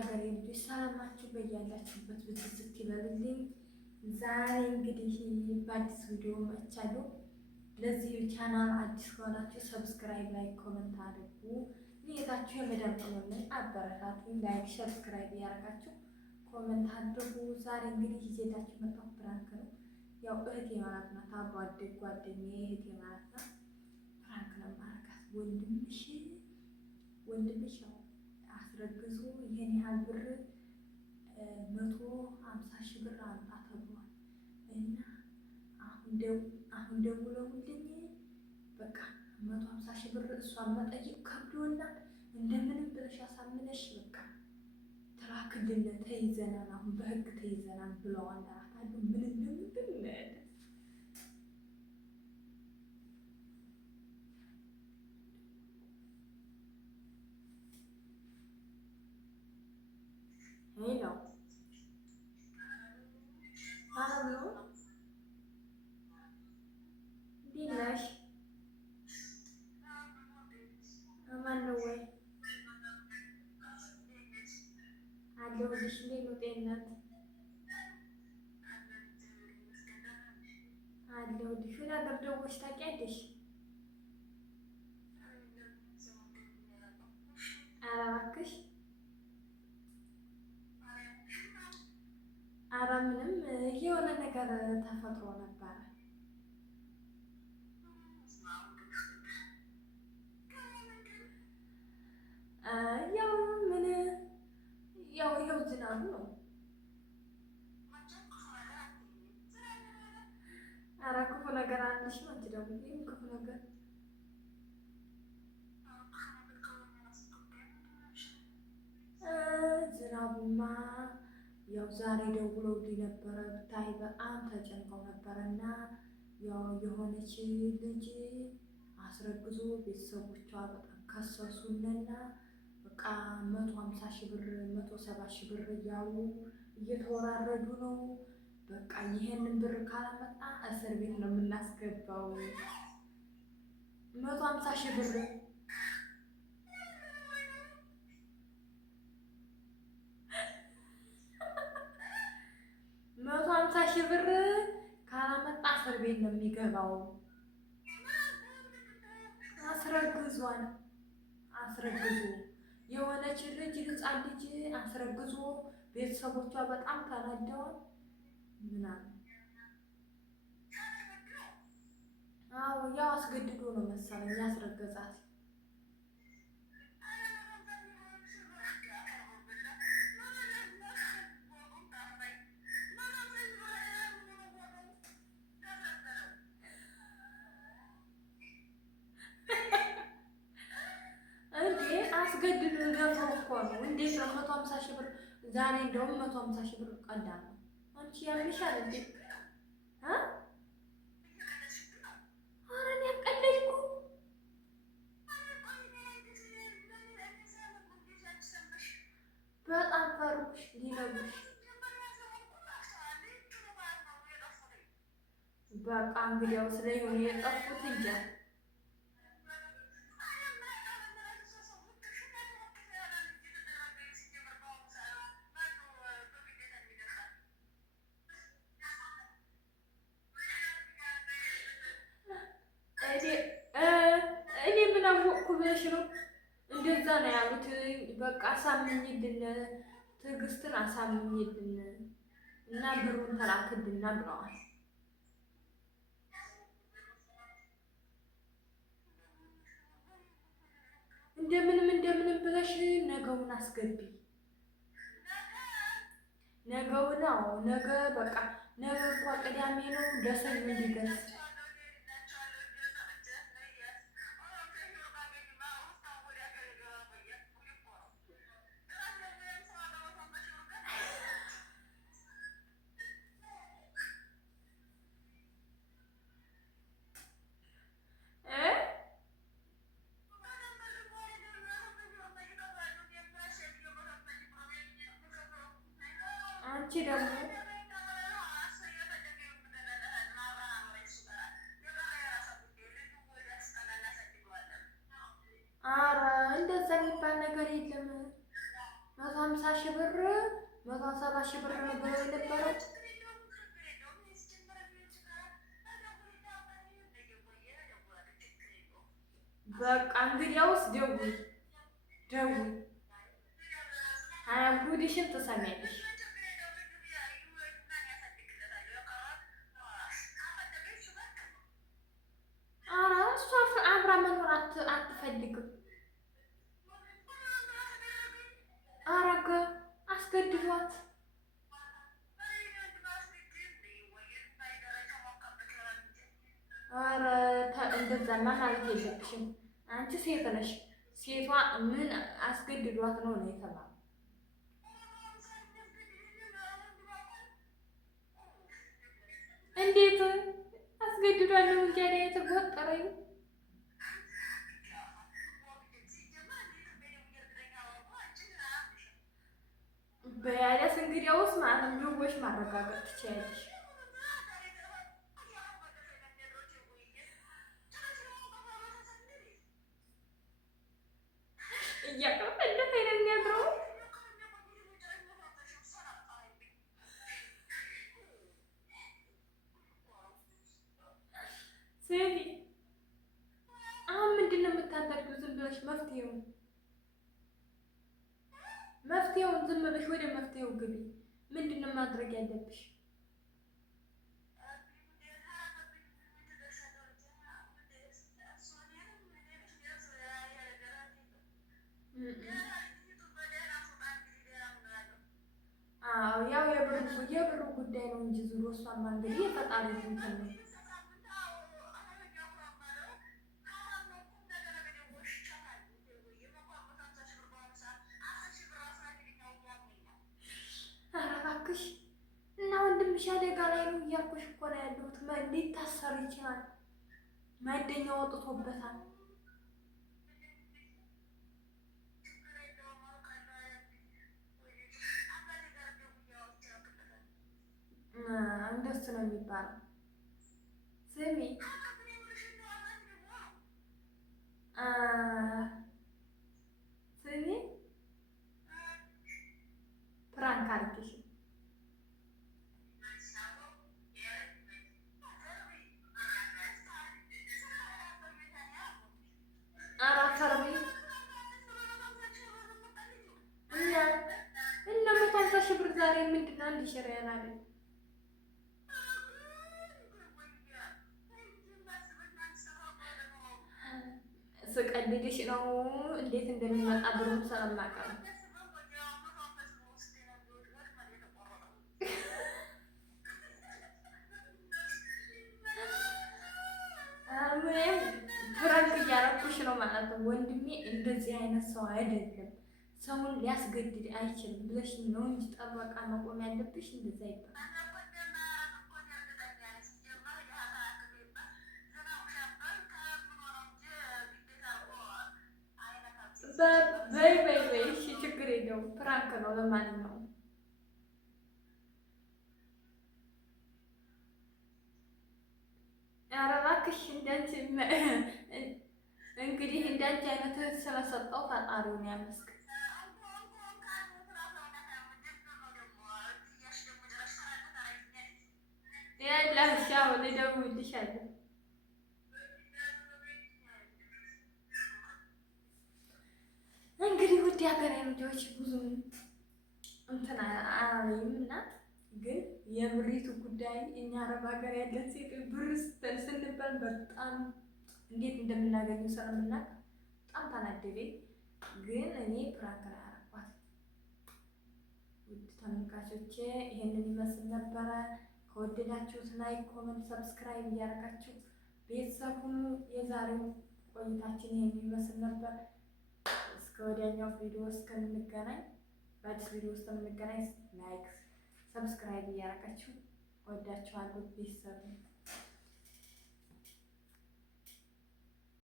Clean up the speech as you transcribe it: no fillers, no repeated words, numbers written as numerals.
የሀገሬ ልጆች ሰላማችሁ በያላችሁበት ብትስት ይበልልኝ። ዛሬ እንግዲህ በአዲስ ቪዲዮ መጥቻለሁ። ለዚህ ቻናል አዲስ ከሆናችሁ ሰብስክራይብ፣ ላይክ፣ ኮመንት አድርጉ። የታችሁ የመዳም ቅመምን አበረታቱኝ። ላይክ፣ ሰብስክራይብ እያደረጋችሁ ኮመንት አድርጉ። ዛሬ እንግዲህ ይዤላችሁ መጣሁ ፕራንክ ነው። ያው እህቴ ማለት ናት፣ አብሮ አደግ ጓደኛዬ እህቴ ማለት ናት። ፕራንክ ነው ማረጋት ወንድምሽ ያው አስረግዞ ይሄን ያህል ብር 150,000 ብር አምጣ ተብሏል እና አሁን ደውለውልኝ በቃ 150,000 ብር እሷን መጠየቅ ከብዶናል። እንደምንም ብለሽ አሳምነሽ በቃ ትላክልን፣ ተይዘናል፣ አሁን በህግ ተይዘናል ብለዋል። አራታሉ ምን እንደምንድን ሄሎ አሎ ዲናሽ አማን ነው ወይ አለሁልሽ። እንዴት ነው ጤንነት? አለሁልሽ። ወደ ሀገር ደውለሽ ታውቂያለሽ? ኧረ እባክሽ ኧረ ምንም የሆነ ነገር ተፈጥሮ ነበረ። ያው ምን ያው ይኸው ዝናቡ ነው። ኧረ ክፉ ነገር አለሽ ነው እንጂ ደግሞ ይሄም ክፉ ነገር ዝናቡማ ያው ዛሬ ደውለውልኝ ነበረ። ብታይ በጣም ተጨንቀው ነበረና ያው የሆነች ልጅ አስረግዞ ቤተሰቦቿ በጣም ከሰሱንና በቃ 150,000 ብር 170,000 ብር እያሉ እየተወራረዱ ነው። በቃ ይሄንን ብር ካላመጣ እስር ቤት ነው የምናስገባው። 150,000 ብር 150,000 ብር ካላመጣ እስር ቤት ነው የሚገባው። አስረግዞ የሆነች ልጅ ህፃን ልጅ አስረግዞ ቤተሰቦቿ በጣም ተናደዋል ምናምን። አዎ ያው አስገድዶ ነው መሰለኝ ያስረገዛት። አስገድዶ ደፍሮ እኮ ነው። እንዴት ነው 150,000 ብር? ዛሬ እንደውም 150,000 ብር ቀላል ነው። አንቺ ያምሻል እንዴ? ኧረ እኔ አቀለድኩ። በጣም ፈሩሽ ሊነግሩሽ። በቃ እንግዲያው ስለሆነ የጠፉት እንጃ። እኔ ምን አወቅኩ ብለሽ ነው? እንደዛ ነው ያሉት። በቃ አሳምኝልን፣ ትዕግስትን አሳምኝልን እና ብሩን ተላክልና ብለዋል። እንደምንም ብለሽ ነገውን አስገቢ። ነገውን ነገ በቃ ነገ እንኳ ቅዳሜ ነው፣ ለሰኞ እንዲደርስ አንቺ ደግሞ ኧረ እንደዛ የሚባል ነገር የለም። 150,000 ብር 170,000 ብር ነው ብለው የነበረው። በቃ እንግዲያውስ ደውይ ደውይ፣ ጉድሽን ትሰሚያለሽ። ኧረ እሷ አብራ መኖር አትፈልግም። አረገ አስገድዷት። ኧረ እንደዛማ ማለት የለብሽም አንቺ ሴት ነሽ። ሴቷ ምን አስገድዷት ነው የተባለው? እንዴት አስገድዷት ነው እንጂ የተቆጠረኝ በያለስ እንግዲያውስ ማለት ልጆች ማረጋገጥ ትችያለሽ። እያቀረፈለት አይነት የሚያድረው ስሚ፣ አሁን ምንድን ነው የምታደርጊው? ዝም ብለሽ መፍትሄውን ዝም ብለሽ ወደ መፍትሄው ግቢ። ምንድን ነው ማድረግ ያለብሽ? ያው የብሩ ጉዳይ ነው እንጂ ዙሮ እሷማ እንግዲህ የፈጣሪ እንትን ነው። ኧረ እባክሽ እና ወንድምሽ አደጋ ላይ ነው እያልኩሽ እኮ ነው ያለሁት። ሊታሰር ይችላል፣ ማደኛ ወጥቶበታል። እንደሱ ነው የሚባለው። ስሚ ስሚ ፕራንክ አድርጊሽ። አራፈርሚ እና 150,000 ብር ዛሬ ምንድን ነው አንድ ሸር ያናለ ስቀልድሽ ነው። እንዴት እንደሚመጣ ብሩን ስለማውቅ ነው። ፍራንክ እያረኩሽ ነው ማለት ነው። ወንድሜ እንደዚህ አይነት ሰው አይደለም፣ ሰውን ሊያስገድድ አይችልም ብለሽ ነው እንጂ ጠበቃ መቆም ያለብሽ። እንደዛ ይባላል። በይ እሺ፣ ችግር የለውም። ፍራንክ ነው ለማንኛውም። ኧረ እባክሽ እንዳንቺ እንግዲህ እንዳንቺ አይነት ስለሰጠው ፈጣሪውን ያመስግን። ያላሻው ልደውልልሻለሁ። እንግዲህ ውድ ሀገሬ ልጆች ብዙ እንትን አላለኝም እና ግን የብሪቱ ጉዳይ እኛ አረብ ሀገር ያለን ሴት ብር ስተን ስንባል በጣም እንዴት እንደምናገኙ ስለምናውቅ በጣም ተናደደኝ። ግን እኔ ፕራንክ ላይ አረኳት። ውድ ተመልካቾቼ ይሄንን ይመስል ነበረ። ከወደዳችሁት ላይክ፣ ኮመንት፣ ሰብስክራይብ እያደረጋችሁ ቤተሰብ ሁኑ። የዛሬው ቆይታችን ይሄን ይመስል ነበር። እስከ ወዲያኛው ቪዲዮ እስከምንገናኝ በአዲስ ቪዲዮ እስከምንገናኝ ላይክ ሰብስክራይብ እያደረጋችሁ ወዳችኋለሁ ቤተሰብ